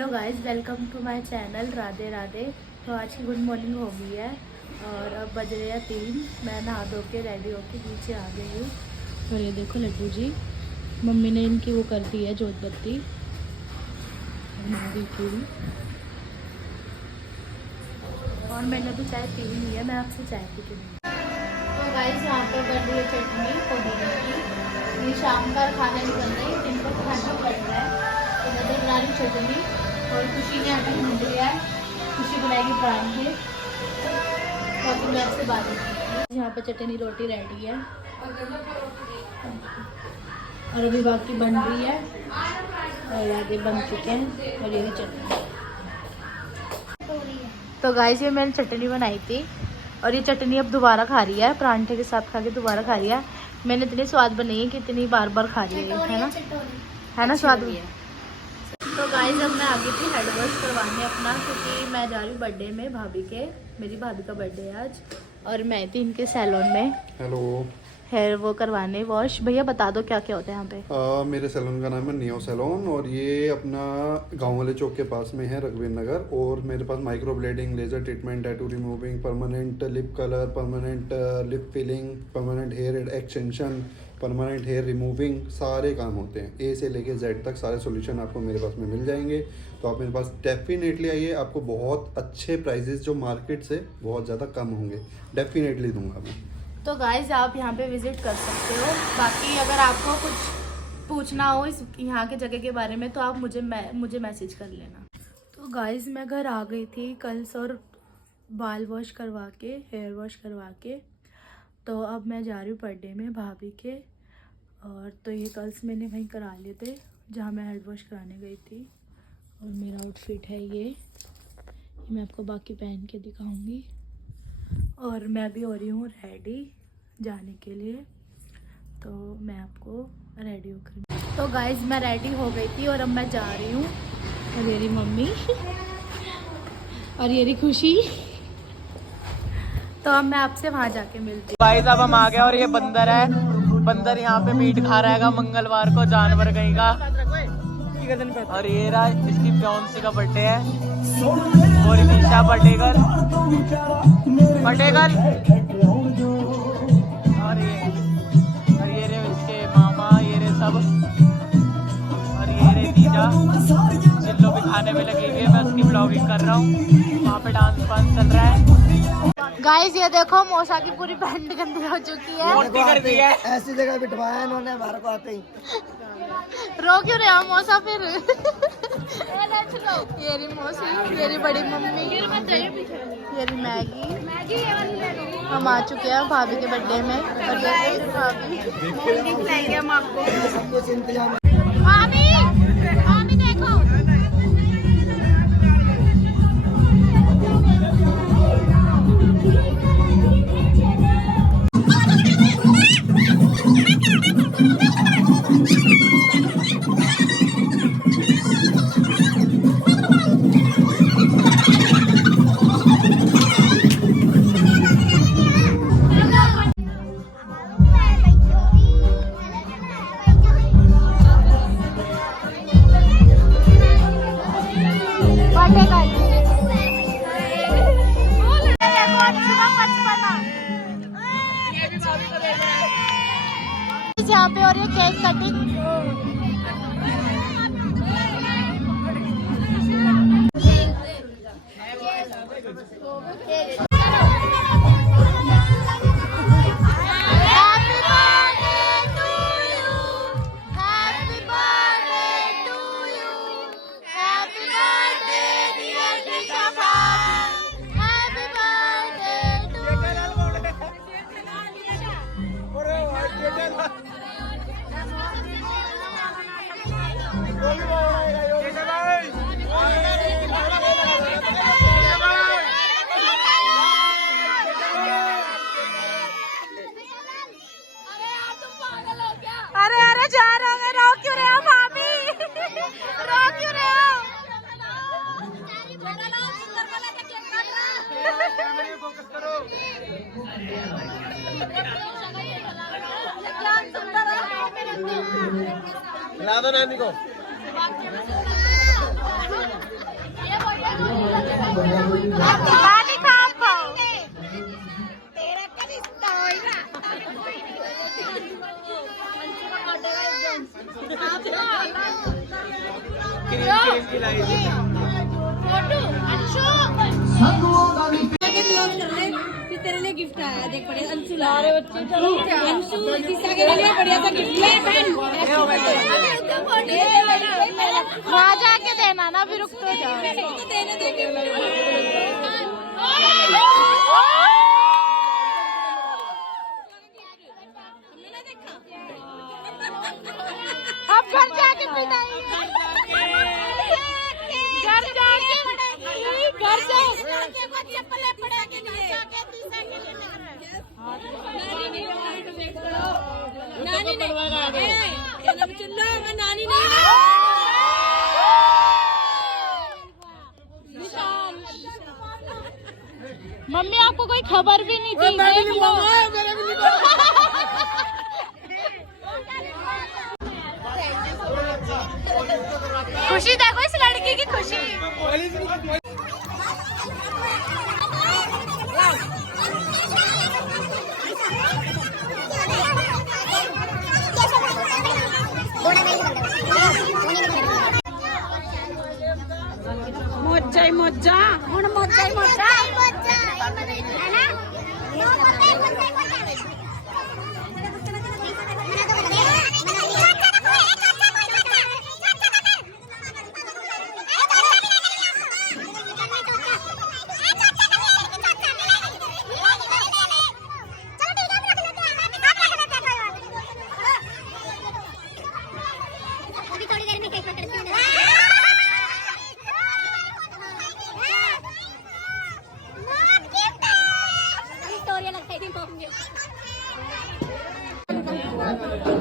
Hello guys, welcome to my channel. Radhe Radhe. तो आज की गुड मॉर्निंग हो गई है और अब बज रहे हैं 3। मैं नहा धो के रेडी होके नीचे आ गई हूँ। और ये देखो लड्डू जी, मम्मी ने इनकी वो कर दी है जोत बत्ती। और मैंने भी चाय पी नहीं है, मैं आपसे चाय पी के नहीं। तो गाइस यहाँ पे बन रही है चटनी पुदीने की। ये शाम का खाना नहीं बन रही, दिन को खाना पड़ रहा है। तो मैं बना रही चटनी और खुशी ने आटा ढूंढ लिया है। खुशी बनाएगी परांठे। तो मैं आपसे बात करती हूँ। यहाँ पे चटनी रोटी रेडी है और अभी बाकी बन रही है और आगे बन चुके हैं। और ये चटनी, तो गाइस ये मैंने चटनी बनाई थी और ये चटनी अब दोबारा खा रही है, परांठे के साथ खा के दोबारा खा रही है। मैंने इतनी स्वाद बनाई है कि इतनी बार बार खा रही है ना स्वाद। तो गाइस अब मैं आ गई थी हेड वॉश करवाने अपना, क्योंकि मैं जा रही हूँ बर्थडे में भाभी के। मेरी भाभी का बर्थडे है आज और मैं थी इनके सैलून में हेयर वो करवाने वॉश। भैया बता दो क्या क्या होता है यहाँ पे। मेरे सैलून का नाम है नियो सैलून और ये अपना गांव वाले चौक के पास में है, रघुवीर नगर। और मेरे पास microblading, laser treatment, tattoo removing, permanent lip colour, permanent lip filling, permanent hair extension, permanent hair removing, सारे काम होते हैं। ए से लेके जेड तक सारे सॉल्यूशन आपको मेरे पास में मिल जाएंगे। तो आप मेरे पास डेफिनेटली आइए, आपको बहुत अच्छे प्राइजेस जो मार्केट से बहुत ज़्यादा कम होंगे डेफिनेटली दूंगा मैं। तो गाइस आप यहाँ पे विजिट कर सकते हो। बाकी अगर आपको कुछ पूछना हो इस यहाँ के जगह के बारे में तो आप मुझे मैसेज कर लेना। तो गाइस मैं घर आ गई थी कल से और बाल वॉश करवा के, हेयर वॉश करवा के। तो अब मैं जा रही हूँ बर्थडे में भाभी के। और तो ये कल्स मैंने वहीं करा लिए थे जहाँ मैं हेड वॉश कराने गई थी। और मेरा आउटफिट है ये मैं आपको बाकी पहन के दिखाऊंगी। और मैं भी हो रही हूँ रेडी जाने के लिए, तो मैं आपको रेडी होकर। तो गाइज मैं रेडी हो गई थी और अब मैं जा रही हूँ। और मेरी मम्मी और ये खुशी। तो अब मैं आपसे वहाँ जाके मिलती हूँ। गाइस अब हम आ गए और ये बंदर है। बंदर यहाँ पे मीट खा रहेगा मंगलवार को, जानवर कहीं का। और ये रहा इसकी फियांसी का बर्थडे है और निशा पटेकर और ये रे इसके मामा, ये रे सब। और ये रे तीजा चिल्लो भी खाने में लगी हुई है। मैं उसकी ब्लॉगिंग कर रहा हूँ, वहाँ पे डांस वांस चल रहा है। गाइस ये देखो मौसा की पूरी पैंट गंदी हो चुकी है। कर दी है। ऐसी जगह बिठवाया इन्होंने हमारे को आते ही। रो क्यों रहे हो मौसा फिर? ये रही मौसी, ये रही बड़ी मम्मी, ये रही मैगी। हम आ चुके हैं भाभी के बर्थडे में और ये भाभी खिलाएंगे हम आपको। भाभी देखो यहाँ पे और ये केक कटिंग। अरे जा रहा हूँ, रो क्यों रहे हो भाभी? रो क्यों रहे हो? ला दो नानी को। नानी कहाँ पाओ तेरे लिए गिफ्ट आया देख बड़े अंशु ला रहे बच्चे अंशु शीशा के लिए बढ़िया सा गिफ्ट ले बहन वहाँ जाके देना ना फिर रुक तो जाओ देने दे अब घर जाके पिटाई घर जाके घर जाके चप्पलें पड़ेगी नानी नहीं चिल्ला मैं नानी नहीं मम्मी आपको कोई खबर भी नहीं थी देख लो खुशी देखो इस लड़की की खुशी मोजा ही मोजा हुण मोजा ही मोजा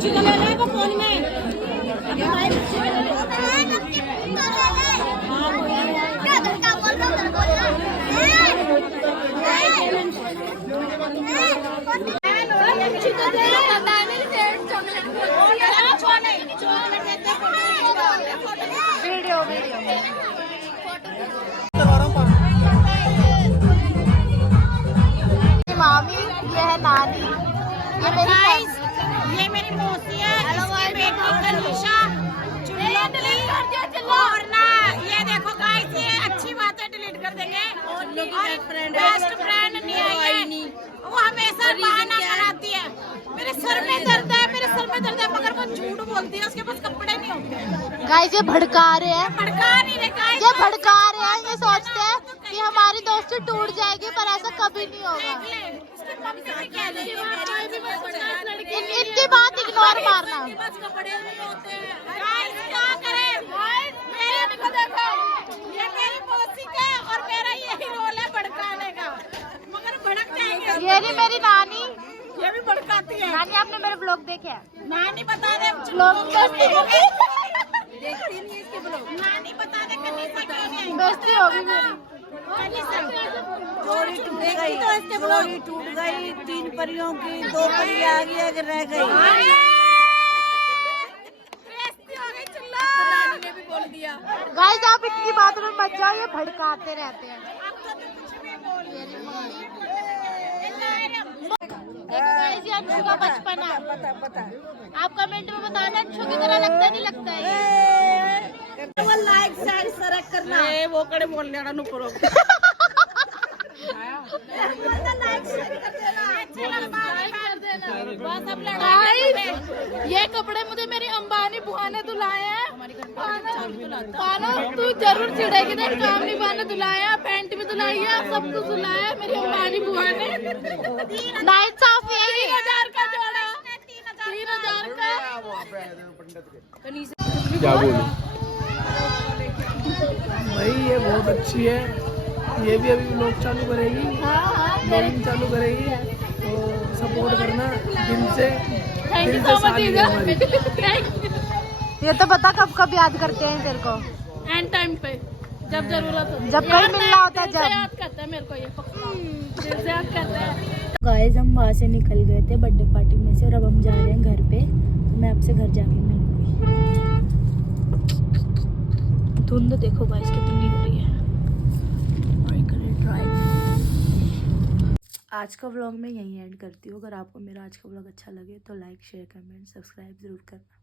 चिकन ले ले फोन में वीडियो मामी ये है नानी ये मेरी मौसी है इसकी बेटी कनिशा और ना ये देखो गाइस ये अच्छी बात है डिलीट कर देंगे और बेस्ट फ्रेंड नहीं है वो हमेशा बहाना बनाती है मेरे सर में दर्द है मगर वो झूठ बोलती है उसके पास कपड़े नहीं होते गाइस ये भड़का रहे हैं भड़का नहीं रहे guys। ये भड़का रहे हैं ये सोचते हैं कि हमारी दोस्ती टूट जाएगी पर ऐसा कभी नहीं होगा इनकी बात इग्नोर मारना कपड़े नहीं होते गाइस क्या करें मेरे को देखो ये मेरी मौसी का और मेरा यही रोल है भड़काने का मगर भड़क जाएंगे ये नहीं मेरी नानी ये भी भड़काती है नानी आपने मेरे ब्लॉग देखे हैं नानी बता दे ब्लॉग देखती नहीं इसके ब्लॉग नानी बता दे कनिशा क्यों नहीं बेइज्जती होगी मेरी जोड़ी टूट गई 3 परियों की 2 परी आ गई अगर रह गई नानी ने भी बोल दिया गाइस आप इनकी बातों में मत जाओ ये भड़काते रहते हैं देखो गाइस ये अंशु का बचपन है पता आप कमेंट में बताना अंशु की तरह लगता नहीं लगता है वो लाइक शेयर सरक करना वो कड़े बोल लेना नु करो ये कपड़े मुझे मेरी अंबानी बुआ ने धुलाए हैं पानो तू जरूर चिड़ेगी ना काम नहीं बुआ ने धुलाया पैंट भी धुलाई है सब कुछ धुलाया है मेरी अंबानी बुआ ने नाइट साफ है 3000 का जोड़ा 3000 का क्या बोलूं भाई ये बहुत अच्छी है ये भी अभी व्लॉग चालू करेगी ब्लॉगिंग चालू करेगी तो सपोर्ट करना दिल से ये तो बता कब कब याद करते हैं तेरे को एंड टाइम पे जब जरूरत हो जब कहीं मिलना होता है जब याद करता है मेरे को ये पक्का दिल से याद करता है गाइस हम वहाँ से निकल गए थे बर्थडे पार्टी में से और अब हम जा रहे हैं घर पे तो मैं आपसे घर जाके मिलूंगी धुंध देखो गाइस कितनी हो रही है। आज का व्लॉग मैं यहीं एंड करती हूँ। अगर आपको मेरा आज का व्लॉग अच्छा लगे तो लाइक शेयर कमेंट सब्सक्राइब ज़रूर करना।